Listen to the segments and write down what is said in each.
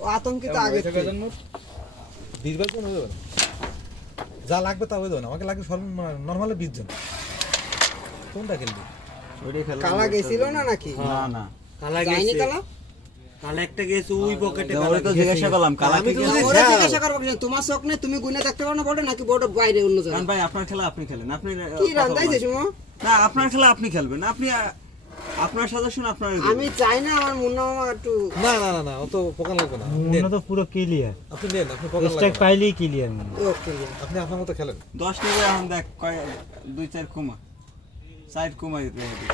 ও আতঙ্কিত আগে থেকে। বিশ বাইশ জন হয়ে না। যা লাগবে তা হয়ে না। আমাকে লাগবে নর্মালি বিশ জন। কোনটা খেলবি? কালা গেছিল না নাকি? না না। কালা গেছে। কালা? কালা একটা গেছে ওই পকেটে ওরে তো জিজ্ঞাসা করলাম কালা কি গেছে? জানি- হ্যাঁ। জিজ্ঞাসা করব কি, তোমার চোখ নেই? তুমি গুনে দেখতে পারো না নাকি বোর্ডের বাইরে অন্য ভাই আপনার খেলা আপনি খেলেন। আপনি কি কথা রান্দাইছে সুমো? না আপনার খেলা আপনি খেলবেন। আপনি আপনার সাজেশন আপনার আমি চাই না আমার মুন্না মামা একটু না না না না অত পোকা লাগবে না। মনে নেন, তো পুরো ক্লিয়ার আপনি নেন আপনি পোকা লাগবে না। পাইলেই ক্লিয়ার ওকে আপনি আপনার মতো খেলেন। দশ নেবে এখন দেখ কয় দুই চার কুমা। সাইড কুমাই রেখে দিই।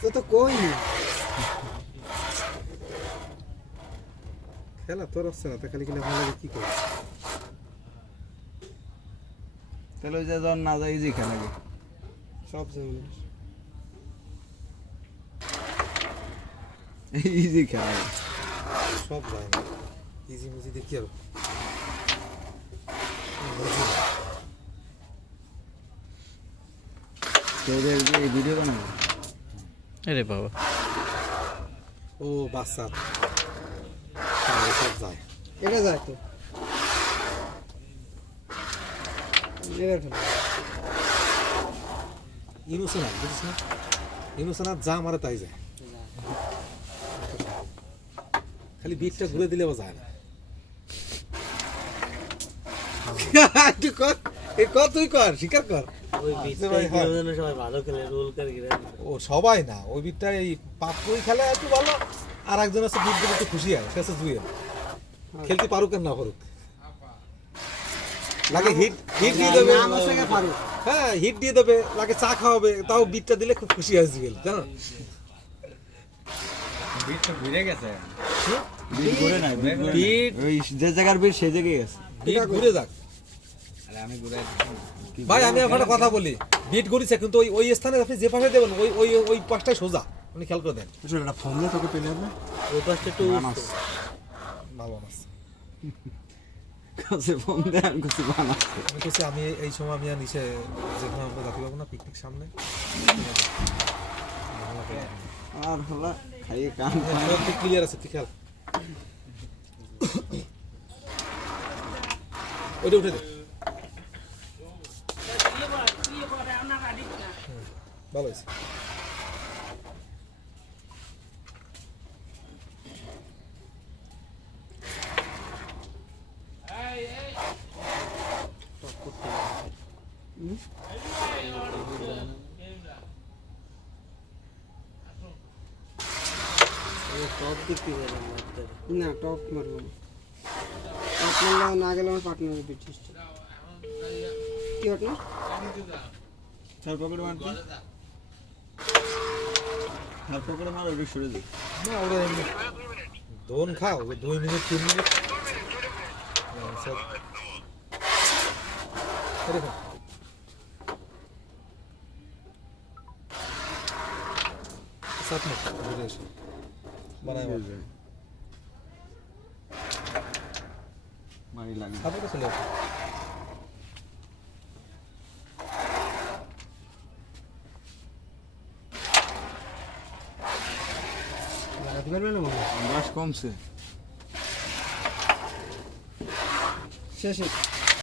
তো তো কই নি? খেলা তোর হচ্ছে না তা খালি খেলে ভালো লাগে কি করবি? তাহলে ওই যে যখন না যায় ইজি খেলা সব জমি ইজি খেলা। সব যায় না ইজি মুজি দেখি আর কেউ এই ভিডিও বানাবো? আরে বাবা। ও বাচ্চা। সব যায়। এটা যায় তো। এবার ফেলো। ইনোসেনা বুঝিস না? ইনোসেনা যা মারে তাই যায়। খালি বিটটা ঘুরে দিলে যায় না। একটু কর তুই কর স্বীকার কর। ওই ভাই, হ্যাঁ। সবাই ভালো খেলে রোল করে ও সবাই না ওই বিটটা এই খেলে একটু ভালো আর একজন আছে বিট একটু খুশি হয় সে আছে জুয়ে খেলতে পারুক আর না পারুক। লাগে হিট হিট দিয়ে দেবে। হ্যাঁ হিট দিয়ে দেবে লাগে চা খাওয়াবে তাও বিটটা দিলে খুব খুশি হয় জুয়েল জানো? বিট ঘুরে নাই বিট ঘুরে নাই। ওই যে জায়গার বিট সেই জায়গায় বিট ঘুরে যাক। ভাই আমি আপনার কথা বলি। বিট ঘুরিছে কিন্তু ওই ওই স্থানে আপনি যে পাশে দেবেন ওই ওই ওই পাশটাই সোজা। আপনি খেয়াল করে দেন। ওই পাশটা একটু ভালো মাছ কাছে ফোন দেয় আমি কিছু বানাচ্ছি আমি বলছি আমি এই সময় আমি আর নিচে যেখানে আমরা যাতে পারব না পিকনিক সামনে। আর হলা খাইয়ে কাম ক্লিয়ার আছে তুই ওইটা উঠে দে। ভালো হয়েছে। সব গেলাম মারতে। না টপ মারবো না। টপ মারলে না গেলে আমার পার্টনারের ব্রিটিশ কি পার্টনার চার পকেটে মার দিই চার পকেটে মার ওটা সরে দিই না ওরা দোন খাও দুই মিনিট তিন মিনিট। সাত মিনিট। ঘুরে এসো। বানাই মারি লাগে আপনি তো চলে আসো লাগাতে পারবে না মনে হয়। বয়স কমছে শেষে